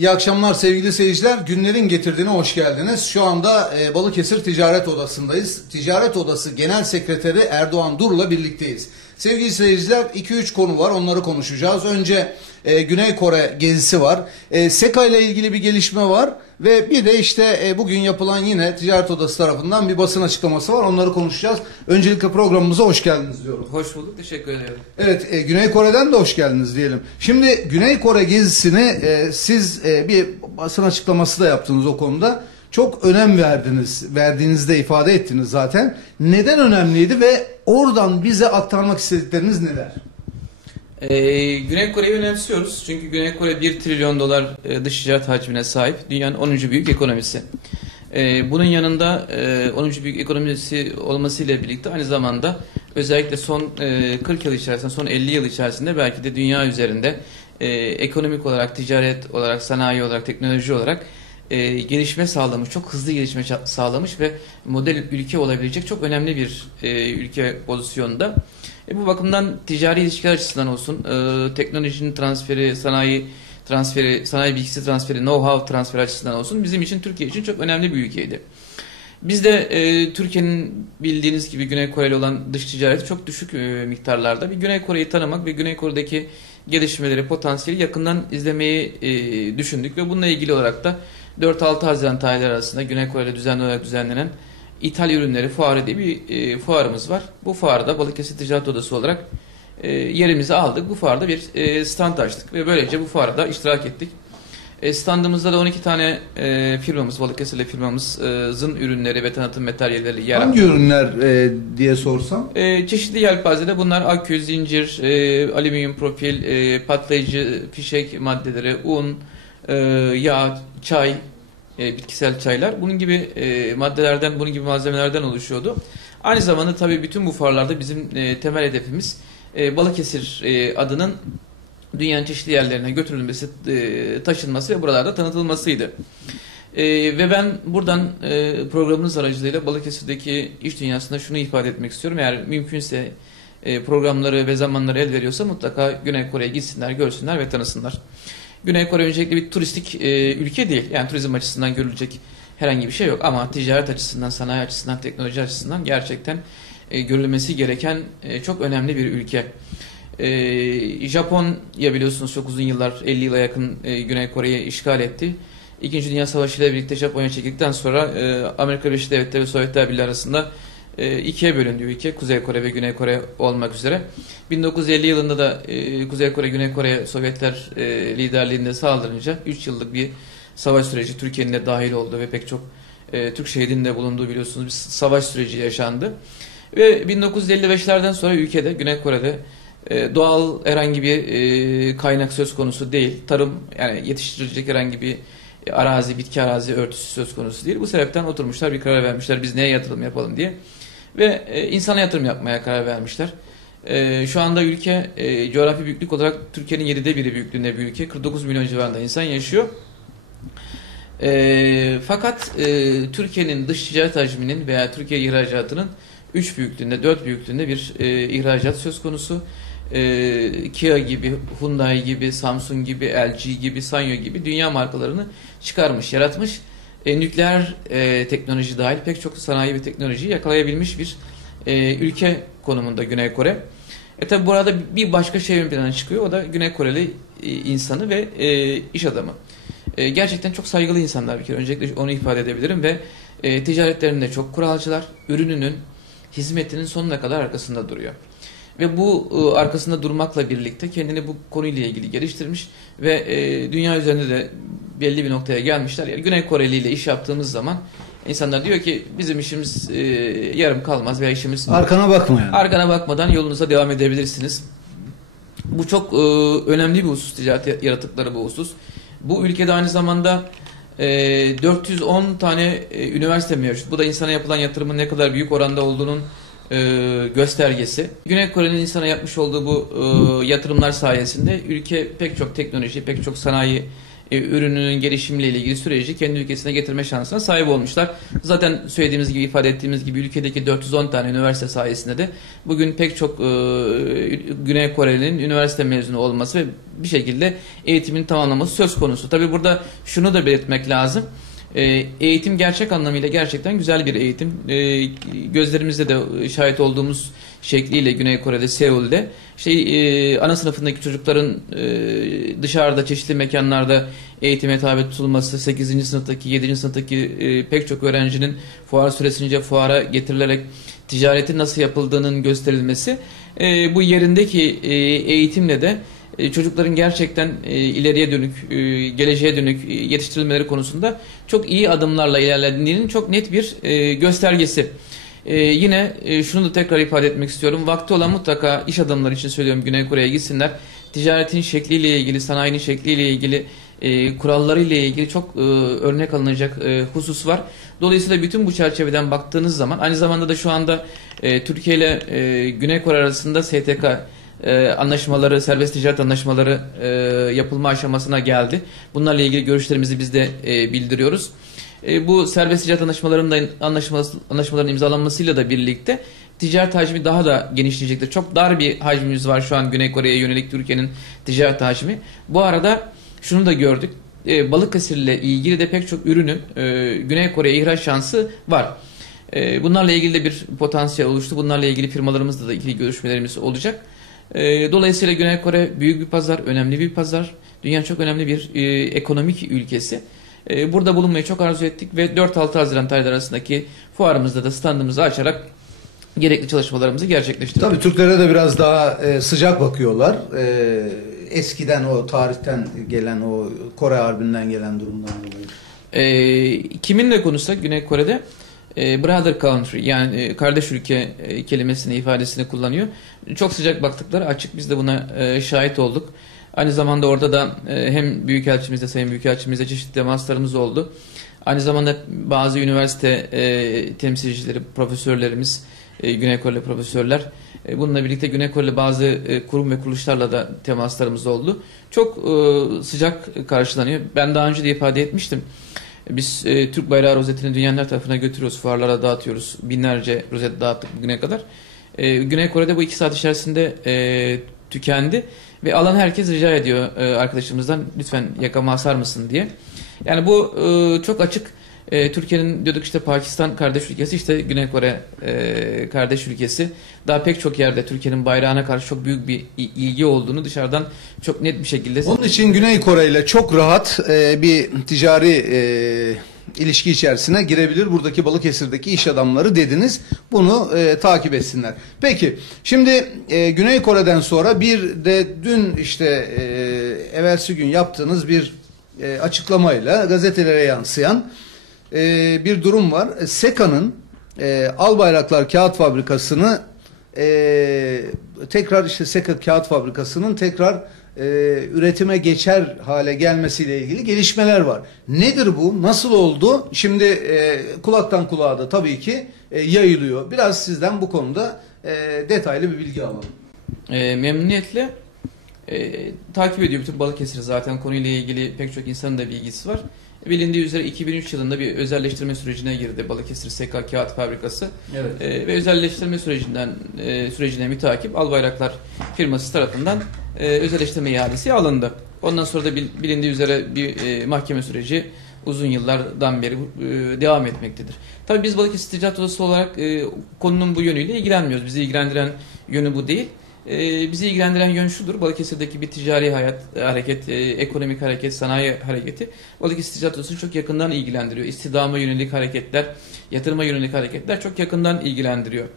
İyi akşamlar sevgili seyirciler. Günlerin getirdiğine hoş geldiniz. Şu anda e, Balıkesir Ticaret Odası'ndayız. Ticaret Odası Genel Sekreteri Erdoğan Dur'la birlikteyiz. Sevgili seyirciler 2-3 konu var onları konuşacağız. Önce e, Güney Kore gezisi var. E, SEKA ile ilgili bir gelişme var. Ve bir de işte e, bugün yapılan yine Ticaret Odası tarafından bir basın açıklaması var. Onları konuşacağız. Öncelikle programımıza hoş geldiniz diyorum. Hoş bulduk, teşekkür ederim. Evet, e, Güney Kore'den de hoş geldiniz diyelim. Şimdi Güney Kore gezisini e, siz e, bir basın açıklaması da yaptınız o konuda. Çok önem verdiniz, verdiğinizde ifade ettiniz zaten. Neden önemliydi ve oradan bize aktarmak istedikleriniz neler? Ee, Güney Kore'yi önemsiyoruz. Çünkü Güney Kore 1 trilyon dolar e, dış ticaret hacmine sahip. Dünyanın 10. büyük ekonomisi. Ee, bunun yanında e, 10. büyük ekonomisi olmasıyla birlikte aynı zamanda özellikle son e, 40 yıl içerisinde, son 50 yıl içerisinde belki de dünya üzerinde e, ekonomik olarak, ticaret olarak, sanayi olarak, teknoloji olarak e, gelişme sağlamış, çok hızlı gelişme sağlamış ve model ülke olabilecek çok önemli bir e, ülke pozisyonda. E, bu bakımdan ticari ilişkiler açısından olsun, e, teknolojinin transferi, sanayi transferi, sanayi bilgisi transferi, know-how transferi açısından olsun bizim için Türkiye için çok önemli bir ülkeydi. Biz de e, Türkiye'nin bildiğiniz gibi Güney Kore ile olan dış ticareti çok düşük e, miktarlarda. Bir Güney Kore'yi tanımak ve Güney Kore'deki gelişmeleri, potansiyeli yakından izlemeyi e, düşündük ve bununla ilgili olarak da 4-6 Haziran tarihleri arasında Güney Kore'de düzenli olarak düzenlenen İthal Ürünleri Fuarı diye bir e, fuarımız var. Bu fuarda Balıkesir Ticaret Odası olarak e, yerimizi aldık. Bu fuarda bir e, stand açtık ve böylece bu fuarda iştirak ettik. E, standımızda da 12 tane e, firmamız, Balıkesirli firmamızın ürünleri ve tanıtım materyalleri yer Hangi ürünler e, diye sorsam? e, çeşitli yelpazede bunlar akü, zincir, e, alüminyum profil, e, patlayıcı fişek maddeleri, un, e, yağ, çay, e, bitkisel çaylar. Bunun gibi e, maddelerden, bunun gibi malzemelerden oluşuyordu. Aynı zamanda tabii bütün bu fuarlarda bizim e, temel hedefimiz Balıkesir adının dünyanın çeşitli yerlerine götürülmesi, taşınması ve buralarda tanıtılmasıydı. Ve ben buradan e, programınız aracılığıyla Balıkesir'deki iş dünyasında şunu ifade etmek istiyorum. Eğer mümkünse programları ve zamanları el veriyorsa mutlaka Güney Kore'ye gitsinler, görsünler ve tanısınlar. Güney Kore öncelikle bir turistik e, ülke değil. Yani turizm açısından görülecek herhangi bir şey yok. Ama ticaret açısından, sanayi açısından, teknoloji açısından gerçekten e, görülmesi gereken e, çok önemli bir ülke. E, Japonya biliyorsunuz çok uzun yıllar, 50 yıla yakın e, Güney Kore'yi işgal etti. İkinci Dünya Savaşı ile birlikte Japonya çekildikten sonra e, Amerika Birleşik Devletleri ve Sovyetler Birliği arasında e, ikiye bölündü ülke. Kuzey Kore ve Güney Kore olmak üzere. 1950 yılında da e, Kuzey Kore, Güney Kore Sovyetler e, liderliğinde saldırınca 3 yıllık bir savaş süreci Türkiye'nin de dahil olduğu ve pek çok e, Türk şehidinin de bulunduğu biliyorsunuz bir savaş süreci yaşandı. Ve 1955'lerden sonra ülkede, Güney Kore'de doğal herhangi bir kaynak söz konusu değil. Tarım yani yetiştirilecek herhangi bir arazi, bitki arazi örtüsü söz konusu değil. Bu sebepten oturmuşlar bir karar vermişler biz neye yatırım yapalım diye. Ve e, insana yatırım yapmaya karar vermişler. E, şu anda ülke e, coğrafi büyüklük olarak Türkiye'nin 7'de biri büyüklüğünde bir ülke. 49 milyon civarında insan yaşıyor. E, fakat e, Türkiye'nin dış ticaret hacminin veya Türkiye ihracatının 3 büyüklüğünde, 4 büyüklüğünde bir e, ihracat söz konusu. E, Kia gibi, Hyundai gibi, Samsung gibi, LG gibi, Sanyo gibi dünya markalarını çıkarmış, yaratmış. E, nükleer e, teknoloji dahil pek çok sanayi ve teknolojiyi yakalayabilmiş bir e, ülke konumunda Güney Kore. E tabi burada bir başka şey ön çıkıyor. O da Güney Koreli e, insanı ve e, iş adamı. E, gerçekten çok saygılı insanlar bir kere. Öncelikle onu ifade edebilirim ve e, ticaretlerinde çok kuralcılar. Ürününün, hizmetinin sonuna kadar arkasında duruyor. Ve bu e, arkasında durmakla birlikte kendini bu konuyla ilgili geliştirmiş ve e, dünya üzerinde de belli bir noktaya gelmişler. Yani Güney Koreli ile iş yaptığımız zaman insanlar diyor ki bizim işimiz e, yarım kalmaz veya işimiz Arkana bakma yani. arkana bakmadan yolunuza devam edebilirsiniz. Bu çok e, önemli bir husus ticaret yaratıkları bu husus. Bu ülkede aynı zamanda e, 410 tane e, üniversite mevcut. Bu da insana yapılan yatırımın ne kadar büyük oranda olduğunun e, göstergesi. Güney Kore'nin insana yapmış olduğu bu e, yatırımlar sayesinde ülke pek çok teknoloji, pek çok sanayi e, ürününün gelişimiyle ilgili süreci kendi ülkesine getirme şansına sahip olmuşlar. Zaten söylediğimiz gibi ifade ettiğimiz gibi ülkedeki 410 tane üniversite sayesinde de bugün pek çok e, Güney Koreli'nin üniversite mezunu olması ve bir şekilde eğitimin tamamlaması söz konusu. Tabi burada şunu da belirtmek lazım. E, eğitim gerçek anlamıyla gerçekten güzel bir eğitim. E, gözlerimizde de şahit olduğumuz şekliyle Güney Kore'de, Seul'de işte e, ana sınıfındaki çocukların e, dışarıda çeşitli mekanlarda eğitime tabi tutulması, 8. sınıftaki, 7. sınıftaki e, pek çok öğrencinin fuar süresince fuara getirilerek ticaretin nasıl yapıldığının gösterilmesi e, bu yerindeki e, eğitimle de e, çocukların gerçekten e, ileriye dönük, e, geleceğe dönük yetiştirilmeleri konusunda çok iyi adımlarla ilerlediğinin çok net bir göstergesi. Yine şunu da tekrar ifade etmek istiyorum. Vakti olan mutlaka iş adamları için söylüyorum Güney Kore'ye gitsinler. Ticaretin şekliyle ilgili, sanayinin şekliyle ilgili, kurallarıyla ilgili çok örnek alınacak husus var. Dolayısıyla bütün bu çerçeveden baktığınız zaman aynı zamanda da şu anda Türkiye ile Güney Kore arasında STK e, anlaşmaları, serbest ticaret anlaşmaları e, yapılma aşamasına geldi. Bunlarla ilgili görüşlerimizi biz de e, bildiriyoruz. E, bu serbest ticaret anlaşmalarının anlaşması, anlaşmaların imzalanmasıyla da birlikte ticaret hacmi daha da genişleyecektir. Çok dar bir hacmimiz var şu an Güney Kore'ye yönelik Türkiye'nin ticaret hacmi. Bu arada şunu da gördük. E, Balıkesir ile ilgili de pek çok ürünün e, Güney Kore'ye ihraç şansı var. E, bunlarla ilgili de bir potansiyel oluştu. Bunlarla ilgili firmalarımızla da ilgili görüşmelerimiz olacak. E, dolayısıyla Güney Kore büyük bir pazar, önemli bir pazar. Dünya çok önemli bir e, ekonomik ülkesi. Ee, burada bulunmayı çok arzu ettik ve 4-6 Haziran tarihleri arasındaki fuarımızda da standımızı açarak gerekli çalışmalarımızı gerçekleştirdik. Tabii Türklere de biraz daha e, sıcak bakıyorlar. E, eskiden o tarihten gelen o Kore Harbi'nden gelen durumdan dolayı. E, kiminle konuşsak Güney Kore'de e, brother country yani e, kardeş ülke e, kelimesini ifadesini kullanıyor. Çok sıcak baktıkları açık biz de buna e, şahit olduk. Aynı zamanda orada da e, hem Büyükelçimizde, Sayın Büyükelçimizde çeşitli temaslarımız oldu. Aynı zamanda bazı üniversite temsilcileri, profesörlerimiz, Güney Koreli profesörler, bununla birlikte Güney Koreli bazı kurum ve kuruluşlarla da temaslarımız oldu. Çok sıcak karşılanıyor. Ben daha önce de ifade etmiştim. Biz e, Türk bayrağı rozetini dünyanın her tarafına götürüyoruz, fuarlara dağıtıyoruz. Binlerce rozet dağıttık bugüne kadar. E, Güney Kore'de bu iki saat içerisinde e, tükendi. Ve alan herkes rica ediyor e, arkadaşımızdan lütfen yakama asar mısın diye. Yani bu e, çok açık. E, Türkiye'nin diyorduk işte Pakistan kardeş ülkesi işte Güney Kore e, kardeş ülkesi. Daha pek çok yerde Türkiye'nin bayrağına karşı çok büyük bir ilgi olduğunu dışarıdan çok net bir şekilde... Onun için Güney Kore ile çok rahat e, bir ticari e, ilişki içerisine girebilir buradaki Balıkesir'deki iş adamları dediniz. Bunu e, takip etsinler. Peki şimdi e, Güney Kore'den sonra bir de dün işte e, evvelsi gün yaptığınız bir e, açıklamayla gazetelere yansıyan e, bir durum var. SEKA'nın e, Albayraklar Kağıt Fabrikası'nı e, tekrar işte SEKA Kağıt Fabrikası'nın tekrar e, üretime geçer hale gelmesiyle ilgili gelişmeler var. Nedir bu? Nasıl oldu? Şimdi e, kulaktan kulağa da tabii ki e, yayılıyor. Biraz sizden bu konuda e, detaylı bir bilgi alalım. E, memnuniyetle e, takip ediyor bütün Balıkesir zaten konuyla ilgili pek çok insanın da bilgisi var. Bilindiği üzere 2003 yılında bir özelleştirme sürecine girdi Balıkesir SK Kağıt Fabrikası. Evet. E, ve özelleştirme sürecinden e, sürecine mütakip Albayraklar firması tarafından e, özelleştirme ihalesi alındı. Ondan sonra da bilindiği üzere bir e, mahkeme süreci uzun yıllardan beri e, devam etmektedir. Tabii biz Balıkesir Ticaret Odası olarak e, konunun bu yönüyle ilgilenmiyoruz. Bizi ilgilendiren yönü bu değil. E, bizi ilgilendiren yön şudur. Balıkesir'deki bir ticari hayat, hareket, e, ekonomik hareket, sanayi hareketi Balıkesir Ticaret Odası'nı çok yakından ilgilendiriyor. İstidama yönelik hareketler, yatırıma yönelik hareketler çok yakından ilgilendiriyor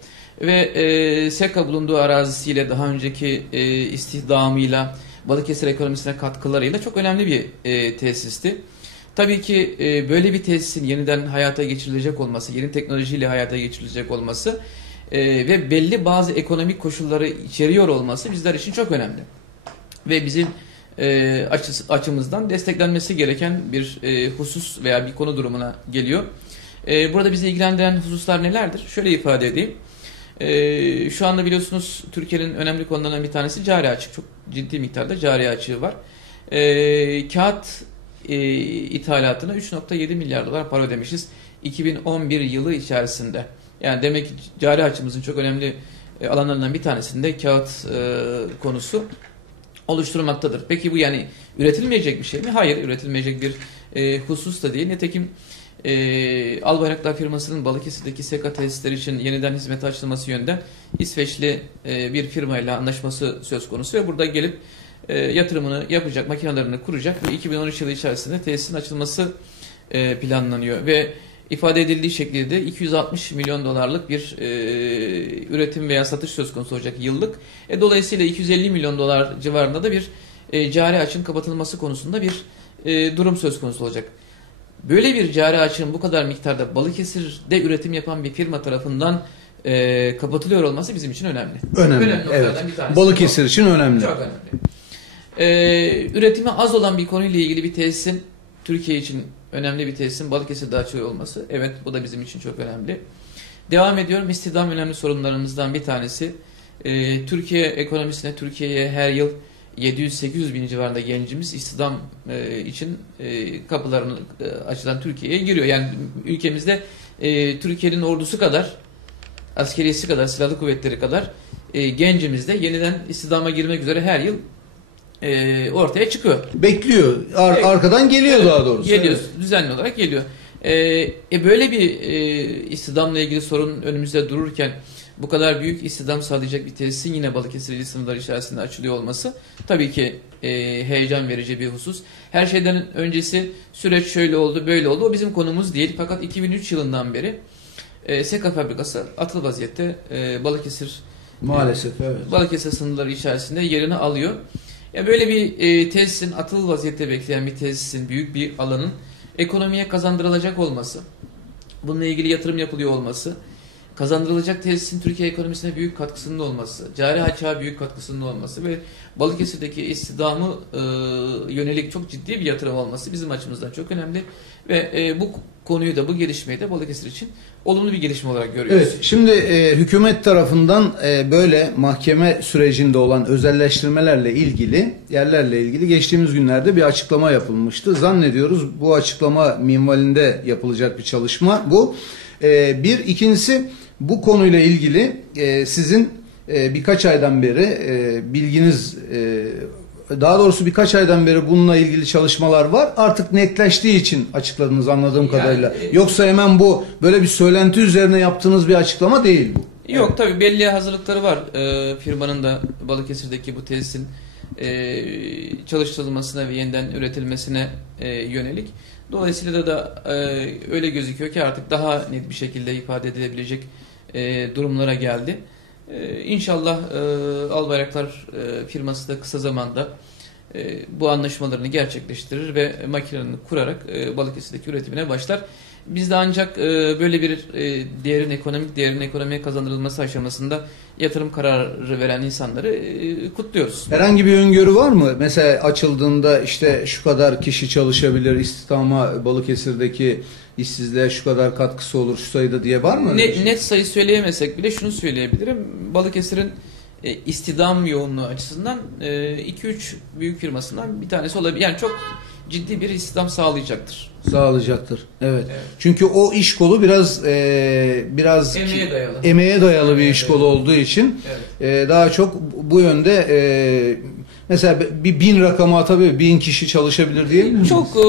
ve e, SEKA bulunduğu arazisiyle daha önceki e, istihdamıyla Balıkesir ekonomisine katkılarıyla çok önemli bir e, tesisti. Tabii ki e, böyle bir tesisin yeniden hayata geçirilecek olması, yeni teknolojiyle hayata geçirilecek olması e, ve belli bazı ekonomik koşulları içeriyor olması bizler için çok önemli. Ve bizim e, açıs, açımızdan desteklenmesi gereken bir e, husus veya bir konu durumuna geliyor. E, burada bizi ilgilendiren hususlar nelerdir? Şöyle ifade edeyim. E, şu anda biliyorsunuz Türkiye'nin önemli konularından bir tanesi cari açık. Çok ciddi miktarda cari açığı var. E, kağıt e, ithalatına 3.7 milyar dolar para ödemişiz 2011 yılı içerisinde. Yani demek ki cari açımızın çok önemli e, alanlarından bir tanesinde kağıt e, konusu oluşturmaktadır. Peki bu yani üretilmeyecek bir şey mi? Hayır, üretilmeyecek bir e, husus da değil. Nitekim e, Albayraktar firmasının Balıkesir'deki SEKA tesisleri için yeniden hizmete açılması yönünden İsveçli e, bir firmayla anlaşması söz konusu ve burada gelip e, yatırımını yapacak, makinelerini kuracak ve 2013 yılı içerisinde tesisin açılması e, planlanıyor ve ifade edildiği şekilde 260 milyon dolarlık bir e, üretim veya satış söz konusu olacak yıllık. E, dolayısıyla 250 milyon dolar civarında da bir e, cari açın kapatılması konusunda bir e, durum söz konusu olacak. Böyle bir cari açığın bu kadar miktarda Balıkesir'de üretim yapan bir firma tarafından e, kapatılıyor olması bizim için önemli. Önemli. Önemli evet. Balıkesir için önemli. Çok önemli. Ee, üretimi az olan bir konuyla ilgili bir tesisin Türkiye için önemli bir tesisin Balıkesir'de açılıyor olması. Evet bu da bizim için çok önemli. Devam ediyorum. İstihdam önemli sorunlarımızdan bir tanesi. Ee, Türkiye ekonomisine, Türkiye'ye her yıl 700-800 bin civarında gencimiz istihdam e, için e, kapılarını e, açılan Türkiye'ye giriyor. Yani ülkemizde e, Türkiye'nin ordusu kadar, askeriyesi kadar, silahlı kuvvetleri kadar e, gencimiz de yeniden istihdama girmek üzere her yıl e, ortaya çıkıyor. Bekliyor. Ar- Evet. arkadan geliyor Evet, daha doğrusu. Geliyor, Evet. düzenli olarak geliyor. E, e, böyle bir e, istihdamla ilgili sorun önümüzde dururken bu kadar büyük istihdam sağlayacak bir tesisin yine Balıkesir ili sınırları içerisinde açılıyor olması tabii ki e, heyecan verici bir husus. Her şeyden öncesi süreç şöyle oldu, böyle oldu. O bizim konumuz değil. Fakat 2003 yılından beri e, Seka fabrikası atıl vaziyette e, Balıkesir Maalesef evet. Balıkesir sınırları içerisinde yerini alıyor. Ya böyle bir e, tesisin atıl vaziyette bekleyen bir tesisin büyük bir alanın ekonomiye kazandırılacak olması, bununla ilgili yatırım yapılıyor olması, kazandırılacak tesisin Türkiye ekonomisine büyük katkısının olması, cari açığa büyük katkısının olması ve Balıkesir'deki istihdamı e, yönelik çok ciddi bir yatırım olması bizim açımızdan çok önemli ve e, bu konuyu da bu gelişmeyi de Balıkesir için olumlu bir gelişme olarak görüyoruz. Evet, şimdi e, hükümet tarafından e, böyle mahkeme sürecinde olan özelleştirmelerle ilgili, yerlerle ilgili geçtiğimiz günlerde bir açıklama yapılmıştı. Zannediyoruz bu açıklama minvalinde yapılacak bir çalışma bu. E, bir, ikincisi bu konuyla ilgili e, sizin e, birkaç aydan beri e, bilginiz e, daha doğrusu birkaç aydan beri bununla ilgili çalışmalar var. Artık netleştiği için açıkladınız anladığım Yani, kadarıyla. e, Yoksa hemen bu böyle bir söylenti üzerine yaptığınız bir açıklama değil bu. Yok tabii belli hazırlıkları var ee, firmanın da Balıkesir'deki bu tesisin e, çalıştırılmasına ve yeniden üretilmesine e, yönelik. Dolayısıyla da, da e, öyle gözüküyor ki artık daha net bir şekilde ifade edilebilecek e, durumlara geldi. E, inşallah e, Albayraktar e, firması da kısa zamanda e, bu anlaşmalarını gerçekleştirir ve makinelerini kurarak e, Balıkesir'deki üretimine başlar. Biz de ancak e, böyle bir e, değerin ekonomik değerin ekonomiye kazandırılması aşamasında yatırım kararı veren insanları e, kutluyoruz. Herhangi bir öngörü var mı? Mesela açıldığında işte şu kadar kişi çalışabilir, istihdama Balıkesir'deki işsizliğe şu kadar katkısı olur şu sayıda diye var mı? Ne, şey? net sayı söyleyemesek bile şunu söyleyebilirim. Balıkesir'in e, istihdam yoğunluğu açısından 2-3 büyük firmasından bir tanesi olabilir. Yani çok ciddi bir istihdam sağlayacaktır. Sağlayacaktır. Evet. Evet. Çünkü o iş kolu biraz e, biraz Emeğe dayalı. emeğe dayalı bir Emeğe iş dayalı. kolu olduğu için Evet. e, daha çok bu yönde e, mesela bir bin rakamı atabilir, bin kişi çalışabilir diye mi? Çok e,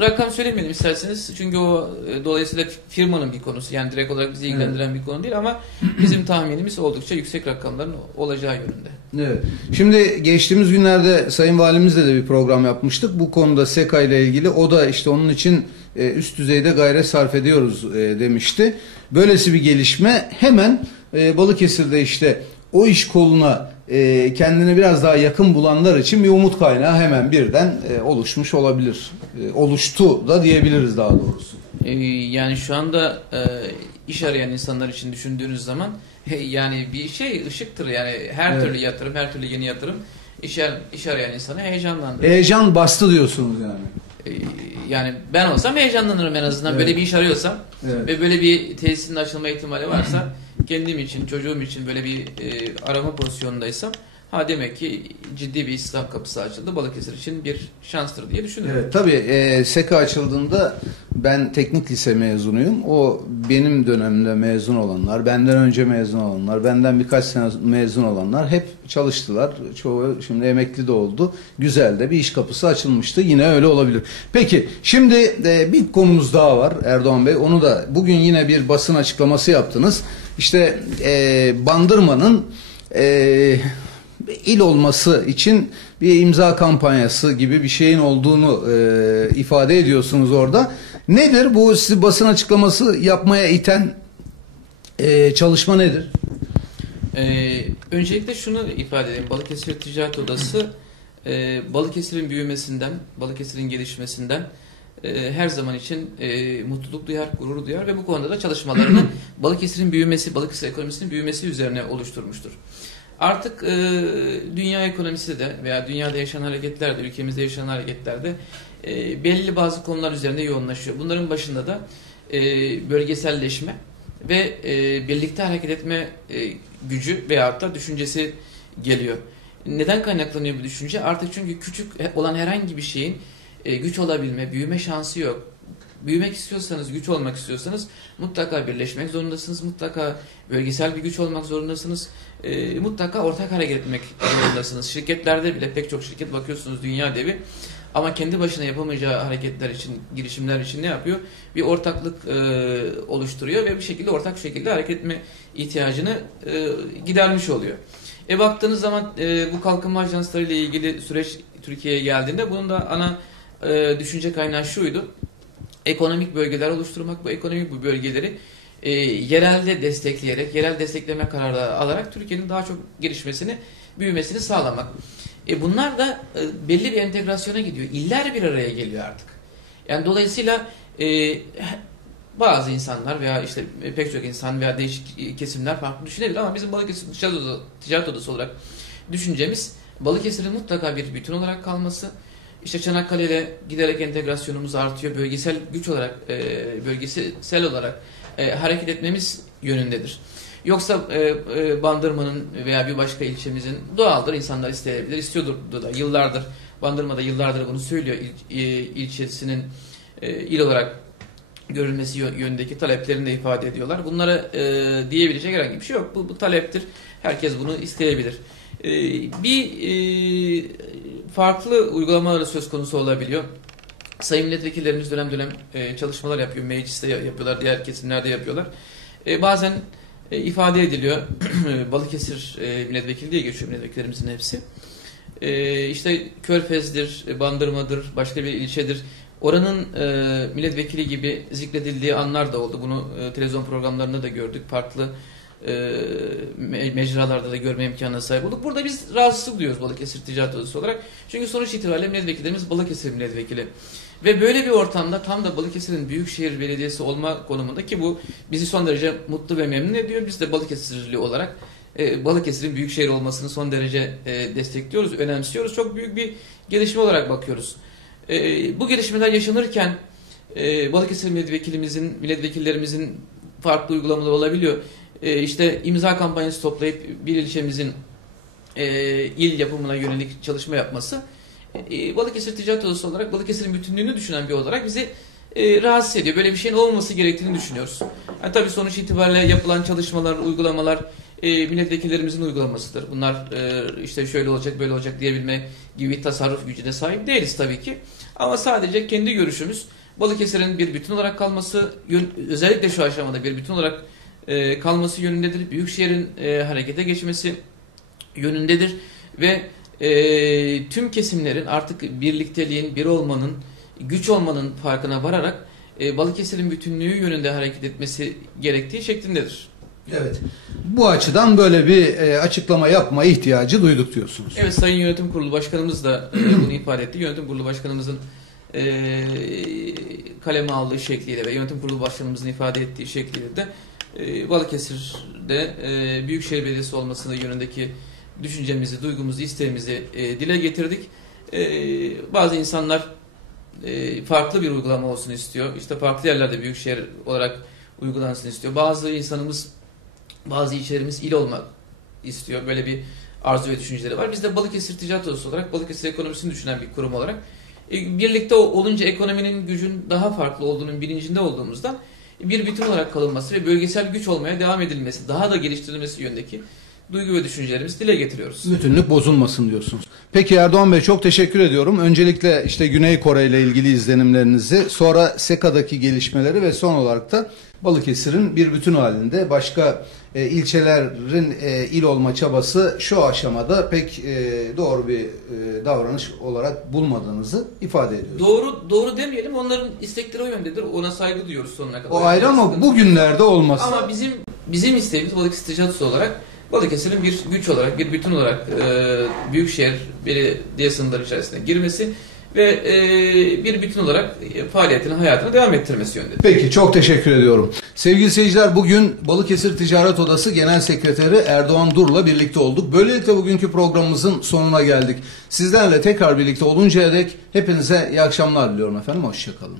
rakam söylemeyelim isterseniz. Çünkü o e, dolayısıyla firmanın bir konusu. Yani direkt olarak bizi ilgilendiren bir konu değil ama bizim tahminimiz oldukça yüksek rakamların olacağı yönünde. Evet. Şimdi geçtiğimiz günlerde Sayın Valimizle de bir program yapmıştık. Bu konuda SEKA ile ilgili o da işte onun için e, üst düzeyde gayret sarf ediyoruz e, demişti. Böylesi bir gelişme hemen e, Balıkesir'de işte o iş koluna e, kendini biraz daha yakın bulanlar için bir umut kaynağı hemen birden e, oluşmuş olabilir. E, oluştu da diyebiliriz daha doğrusu. E, yani şu anda e, iş arayan insanlar için düşündüğünüz zaman e, yani bir şey ışıktır yani her Evet. türlü yatırım, her türlü yeni yatırım iş, iş arayan insanı heyecanlandırır. Heyecan bastı diyorsunuz yani. E, yani ben olsam heyecanlanırım en azından Evet. böyle bir iş arıyorsam Evet. ve böyle bir tesisin açılma ihtimali varsa kendim için, çocuğum için böyle bir e, arama pozisyonundaysam Ha demek ki ciddi bir istihdam kapısı açıldı. Balıkesir için bir şanstır diye düşünüyorum. Evet, tabii e, SEKA açıldığında ben teknik lise mezunuyum. O benim dönemde mezun olanlar, benden önce mezun olanlar, benden birkaç sene mezun olanlar hep çalıştılar. Çoğu şimdi emekli de oldu. Güzel de bir iş kapısı açılmıştı. Yine öyle olabilir. Peki şimdi e, bir konumuz daha var Erdoğan Bey. Onu da bugün yine bir basın açıklaması yaptınız. İşte e, Bandırma'nın e, il olması için bir imza kampanyası gibi bir şeyin olduğunu e, ifade ediyorsunuz orada. Nedir bu sizi basın açıklaması yapmaya iten e, çalışma nedir? Ee, öncelikle şunu ifade edeyim. Balıkesir Ticaret Odası e, Balıkesir'in büyümesinden, Balıkesir'in gelişmesinden e, her zaman için e, mutluluk duyar, gurur duyar ve bu konuda da çalışmalarını Balıkesir'in büyümesi, Balıkesir ekonomisinin büyümesi üzerine oluşturmuştur. Artık e, dünya ekonomisi de veya dünyada yaşanan hareketlerde, ülkemizde yaşanan hareketlerde e, belli bazı konular üzerinde yoğunlaşıyor. Bunların başında da e, bölgeselleşme ve e, birlikte hareket etme e, gücü veyahut da düşüncesi geliyor. Neden kaynaklanıyor bu düşünce? Artık çünkü küçük olan herhangi bir şeyin e, güç olabilme, büyüme şansı yok. Büyümek istiyorsanız, güç olmak istiyorsanız mutlaka birleşmek zorundasınız. Mutlaka bölgesel bir güç olmak zorundasınız. E, mutlaka ortak hareket etmek zorundasınız. Şirketlerde bile pek çok şirket bakıyorsunuz dünya devi. Ama kendi başına yapamayacağı hareketler için, girişimler için ne yapıyor? Bir ortaklık e, oluşturuyor ve bir şekilde ortak şekilde hareket etme ihtiyacını e, gidermiş oluyor. E baktığınız zaman e, bu kalkınma ajansları ile ilgili süreç Türkiye'ye geldiğinde bunun da ana e, düşünce kaynağı şuydu. Ekonomik bölgeler oluşturmak, bu ekonomik bu bölgeleri e, yerelde destekleyerek, yerel destekleme kararları alarak Türkiye'nin daha çok gelişmesini, büyümesini sağlamak. E bunlar da e, belli bir entegrasyona gidiyor. İller bir araya geliyor artık. Yani dolayısıyla e, bazı insanlar veya işte pek çok insan veya değişik kesimler farklı düşünebilir ama bizim Balıkesir Ticaret Odası olarak düşüncemiz Balıkesir'in mutlaka bir bütün olarak kalması. İşte Çanakkale'yle giderek entegrasyonumuz artıyor. Bölgesel güç olarak, e, bölgesel olarak e, hareket etmemiz yönündedir. Yoksa e, e, Bandırma'nın veya bir başka ilçemizin doğaldır insanlar isteyebilir, istiyordur da yıllardır. Bandırma'da yıllardır bunu söylüyor il, e, ilçesinin e, il olarak görülmesi yönündeki taleplerini de ifade ediyorlar. Bunlara e, diyebilecek herhangi bir şey yok. Bu, bu taleptir. Herkes bunu isteyebilir. E, bir e, farklı uygulamaları söz konusu olabiliyor. Sayın milletvekillerimiz dönem dönem e, çalışmalar yapıyor. Mecliste yapıyorlar, diğer kesimlerde yapıyorlar. E, bazen e, ifade ediliyor. Balıkesir e, milletvekili diye geçiyor milletvekillerimizin hepsi. E, işte Körfez'dir, e, Bandırma'dır, başka bir ilçedir. Oranın e, milletvekili gibi zikredildiği anlar da oldu. Bunu e, televizyon programlarında da gördük. Farklı e, mecralarda da görme imkanına sahip olduk. Burada biz rahatsızlık duyuyoruz Balıkesir Ticaret Odası olarak. Çünkü sonuç itibariyle milletvekillerimiz Balıkesir milletvekili. Ve böyle bir ortamda tam da Balıkesir'in Büyükşehir Belediyesi olma konumunda ki bu bizi son derece mutlu ve memnun ediyor. Biz de Balıkesirli olarak e, Balıkesir'in Büyükşehir olmasını son derece e, destekliyoruz, önemsiyoruz. Çok büyük bir gelişme olarak bakıyoruz. E, bu gelişmeler yaşanırken e, Balıkesir milletvekilimizin, milletvekillerimizin farklı uygulamaları olabiliyor. E, işte imza kampanyası toplayıp bir ilçemizin e, il yapımına yönelik çalışma yapması e, Balıkesir Ticaret Odası olarak Balıkesir'in bütünlüğünü düşünen bir olarak bizi e, rahatsız ediyor. Böyle bir şeyin olmaması gerektiğini düşünüyoruz. Yani tabii sonuç itibariyle yapılan çalışmalar, uygulamalar e, milletvekillerimizin uygulamasıdır. Bunlar e, işte şöyle olacak, böyle olacak diyebilme gibi tasarruf gücüne sahip değiliz tabii ki. Ama sadece kendi görüşümüz Balıkesir'in bir bütün olarak kalması, özellikle şu aşamada bir bütün olarak e, kalması yönündedir. Büyükşehir'in e, harekete geçmesi yönündedir ve e, tüm kesimlerin artık birlikteliğin, bir olmanın, güç olmanın farkına vararak e, Balıkesir'in bütünlüğü yönünde hareket etmesi gerektiği şeklindedir. Evet. Bu açıdan böyle bir e, açıklama yapma ihtiyacı duyduk diyorsunuz. Evet Sayın Yönetim Kurulu Başkanımız da e, bunu ifade etti. Yönetim Kurulu Başkanımızın e, kaleme aldığı şekliyle ve Yönetim Kurulu Başkanımızın ifade ettiği şekliyle de e, Balıkesir'de e, Büyükşehir Belediyesi olmasının yönündeki düşüncemizi, duygumuzu, isteğimizi e, dile getirdik. E, bazı insanlar farklı bir uygulama olsun istiyor. İşte farklı yerlerde büyükşehir olarak uygulansın istiyor. Bazı insanımız, bazı içerimiz il olmak istiyor. Böyle bir arzu ve düşünceleri var. Biz de Balıkesir Ticaret Odası olarak Balıkesir ekonomisini düşünen bir kurum olarak birlikte olunca ekonominin gücün daha farklı olduğunun bilincinde olduğumuzda bir bütün olarak kalınması ve bölgesel güç olmaya devam edilmesi, daha da geliştirilmesi yönündeki duygu ve düşüncelerimizi dile getiriyoruz. Bütünlük bozulmasın diyorsunuz. Peki Erdoğan Bey çok teşekkür ediyorum. Öncelikle işte Güney Kore ile ilgili izlenimlerinizi, sonra SEKA'daki gelişmeleri ve son olarak da Balıkesir'in bir bütün halinde başka e, ilçelerin e, il olma çabası şu aşamada pek e, doğru bir e, davranış olarak bulmadığınızı ifade ediyorsunuz. Doğru doğru demeyelim. Onların istekleri o yöndedir. Ona saygı duyuyoruz sonuna kadar. O ayrı ama Sıkıntı- bugünlerde olması Ama bizim bizim isteğimiz Balıkesir Odası olarak Balıkesir'in bir güç olarak, bir bütün olarak e, Büyükşehir Belediye sınırları içerisine girmesi ve e, bir bütün olarak faaliyetini, hayatını devam ettirmesi yönünde. Peki çok teşekkür ediyorum. Sevgili seyirciler bugün Balıkesir Ticaret Odası Genel Sekreteri Erdoğan Dur'la birlikte olduk. Böylelikle bugünkü programımızın sonuna geldik. Sizlerle tekrar birlikte oluncaya dek hepinize iyi akşamlar diliyorum efendim. Hoşçakalın.